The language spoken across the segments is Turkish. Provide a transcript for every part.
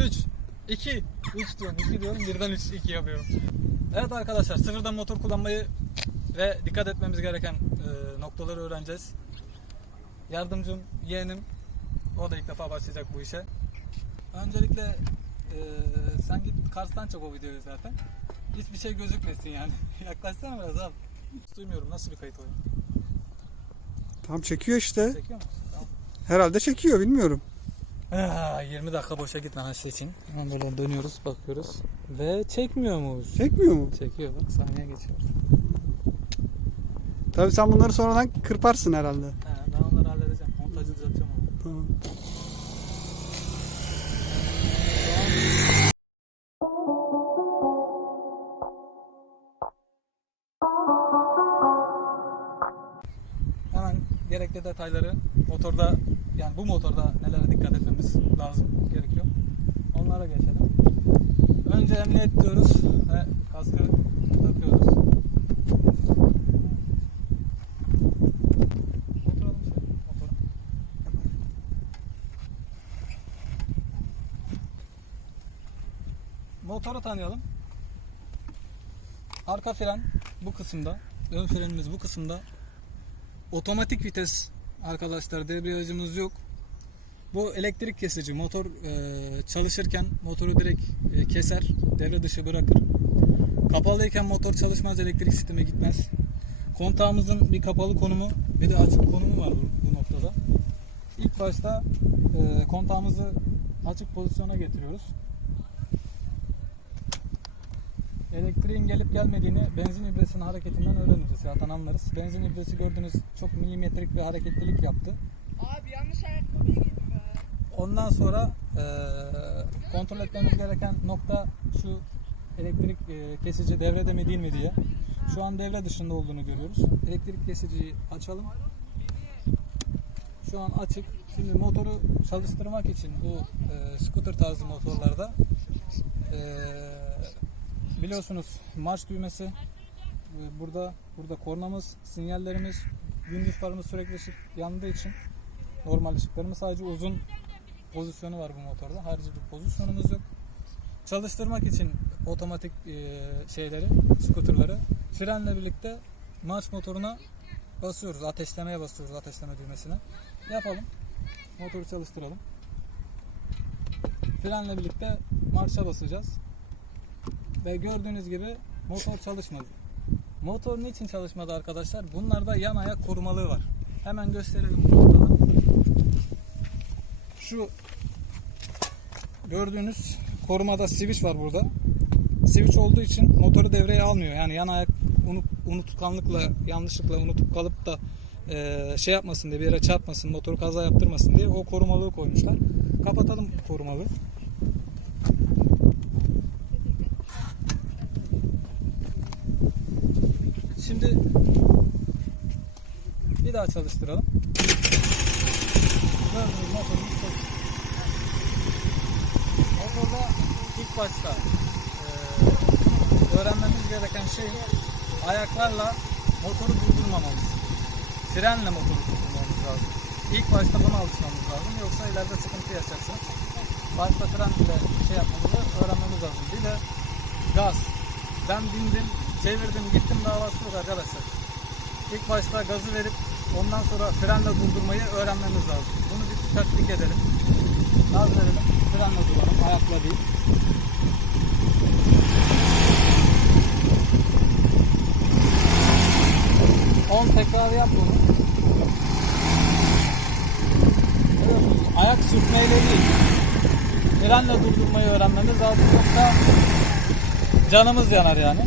3, 2, 3 diyorum, 2 diyorum, birden 3, 2 yapıyorum. Evet arkadaşlar, sıfırdan motor kullanmayı ve dikkat etmemiz gereken e, noktaları öğreneceğiz. Yardımcım, yeğenim, o da ilk defa başlayacak bu işe. Öncelikle e, sen git Kars'tan çek o videoyu zaten. Hiçbir şey gözükmesin yani. Yaklaşsana biraz abi. Hiç duymuyorum, nasıl bir kayıt oluyor? Tam çekiyor işte. Çekiyor? Tamam. Herhalde çekiyor bilmiyorum. Ah, 20 dakika boşa gitmemesi için. Hemen böyle dönüyoruz, bakıyoruz. Ve çekmiyormuş. Çekmiyor mu? Çekiyor bak saniye geçiyor. Tabii sen bunları sonradan kırparsın herhalde. He, ben onları halledeceğim. Montajı düzelteceğim onu. Tamam. Hemen gerekli detayları motorda yani bu motorda nelere dikkat etmemiz lazım gerekiyor. Onlara geçelim. Önce emniyet diyoruz ve kaskı takıyoruz. Motoru tanıyalım. Arka fren bu kısımda, ön frenimiz bu kısımda. Otomatik vites arkadaşlar debriyajımız yok. Bu elektrik kesici motor e, çalışırken motoru direkt e, keser, devre dışı bırakır. Kapalıyken motor çalışmaz, elektrik sisteme gitmez. Kontağımızın bir kapalı konumu bir de açık konumu var bu, bu noktada. İlk başta e, kontağımızı açık pozisyona getiriyoruz. Elektriğin gelip gelmediğini benzin ibresinin hareketinden öğreniriz. Zaten anlarız. Benzin ibresi gördüğünüz çok milimetrik bir hareketlilik yaptı. Abi yanlış ayakkabıyı giydim be. Ondan sonra eee, kontrol etmemiz gereken nokta şu elektrik eee, kesici devrede mi değil mi diye. Şu an devre dışında olduğunu görüyoruz. Elektrik kesiciyi açalım. Şu an açık. Şimdi motoru çalıştırmak için bu eee scooter tarzı motorlarda eee, biliyorsunuz marş düğmesi e, burada burada kornamız, sinyallerimiz, gündüz farımız sürekli ışık yandığı için normal ışıklarımız sadece uzun pozisyonu var bu motorda. Harici bir pozisyonumuz yok. Çalıştırmak için otomatik e, şeyleri, skuterları frenle birlikte marş motoruna basıyoruz. Ateşlemeye basıyoruz ateşleme düğmesine. Yapalım. Motoru çalıştıralım. Frenle birlikte marşa basacağız. Ve gördüğünüz gibi motor çalışmadı. Motor niçin çalışmadı arkadaşlar? Bunlarda yan ayak korumalığı var. Hemen gösterelim. Şu gördüğünüz korumada switch var burada. Switch olduğu için motoru devreye almıyor. Yani yan ayak unut, unutkanlıkla yanlışlıkla unutup kalıp da eee, şey yapmasın diye bir yere çarpmasın motoru kaza yaptırmasın diye o korumalığı koymuşlar. Kapatalım korumalığı. Şimdi bir daha çalıştıralım. Gördüğünüz motorumuz çalışıyor. Motorda ilk başta eee, öğrenmemiz gereken şey ayaklarla motoru durdurmamamız. Frenle motoru durdurmamız lazım. İlk başta buna alışmamız lazım. Yoksa ileride sıkıntı yaşarsınız. Başta fren ile şey yapmamızı öğrenmemiz lazım. Bir de gaz. Ben bindim, çevirdim, gittim davası yok arkadaşlar. İlk başta gazı verip ondan sonra frenle durdurmayı öğrenmemiz lazım. Bunu bir tatbik edelim. Gaz verelim, frenle duralım, ayakla değil. On tekrar yap bunu. Ayak sürtmeyle değil. Frenle durdurmayı öğrenmemiz lazım. Yoksa canımız yanar yani.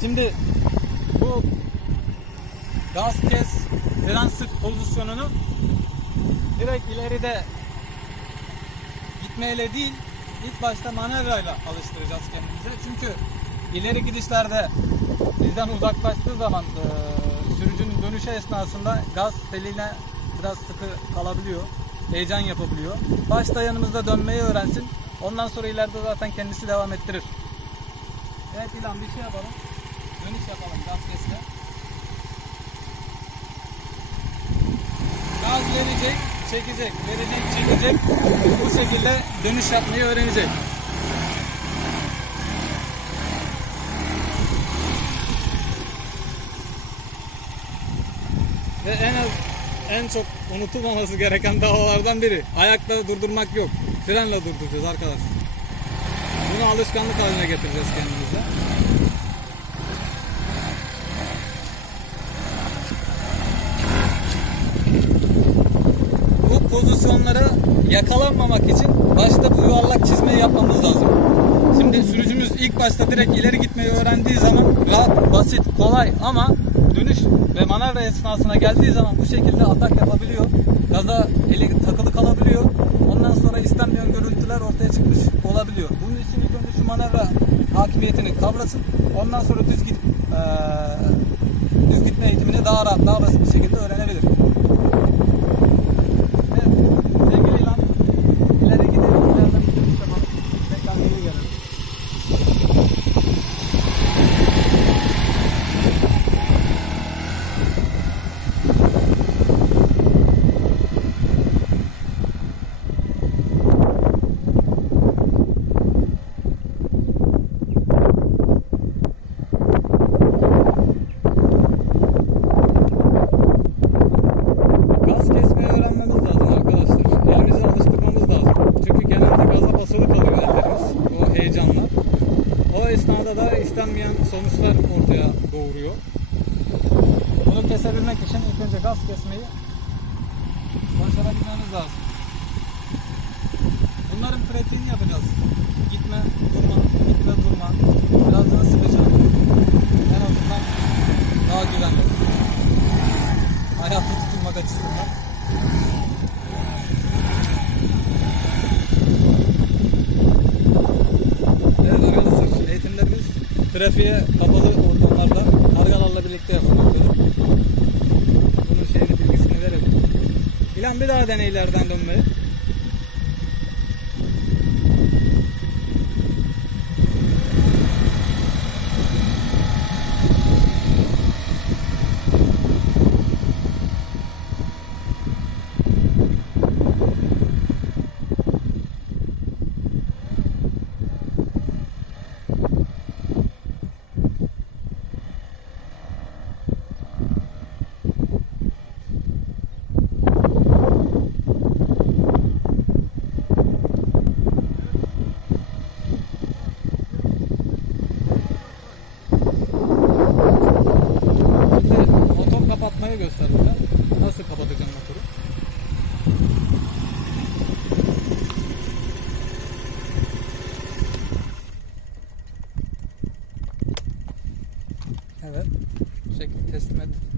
Şimdi bu gaz kes fren sık pozisyonunu direkt ileride gitmeyle değil ilk başta manevrayla alıştıracağız kendimize. Çünkü ileri gidişlerde bizden uzaklaştığı zaman e, sürücünün dönüşü esnasında gaz teline biraz sıkı kalabiliyor. Heyecan yapabiliyor. Başta yanımızda dönmeyi öğrensin. Ondan sonra ileride zaten kendisi devam ettirir. Evet İlhan bir şey yapalım. Dönüş yapalım gaz kesle. Gaz verecek. çekecek, verecek, çekecek. Bu şekilde dönüş yapmayı öğrenecek. Ve en az en çok unutulmaması gereken davalardan biri. Ayakta durdurmak yok. Frenle durduracağız arkadaşlar. Bunu alışkanlık haline getireceğiz kendimize. Pozisyonlara yakalanmamak için başta bu yuvarlak çizmeyi yapmamız lazım. Şimdi sürücümüz ilk başta direkt ileri gitmeyi öğrendiği zaman rahat, basit, kolay ama dönüş ve manevra esnasına geldiği zaman bu şekilde atak yapabiliyor. Gaza eli takılı kalabiliyor. Ondan sonra istenmeyen görüntüler ortaya çıkmış olabiliyor. Bunun için ilk önce şu manevra hakimiyetini kavrasın. Ondan sonra düz git eee, düz gitme eğitimini daha rahat, daha basit bir şekilde öğrenebilir. Evet, sevgili İlhan, ileri gidelim, ileriden bitirmiş zaman tekrar geri gelelim. Gaz kesmeyi öğrenmemiz lazım arkadaşlar. Elimizi alıştırmamız lazım. Çünkü genelde gaza basılı kalıyor ellerimiz. O heyecanla. O esnada da istenmeyen sonuçlar ortaya doğuruyor. Bunu kesebilmek için ilk önce gaz kesmeyi başarabilmemiz lazım. Bunların pratiğini yapacağız. Gitme, durma. Biraz daha sıkacağım. En azından daha güvenli. Hayatta tutunmak açısından. Evet arkadaşlar eğitimlerimiz trafiğe kapalı ortamlarda kargalarla birlikte yapılmaktadır. Bunun şeyini bilgisini verelim. İlan bir daha deneylerden dönmeyi. sürekli teslim et.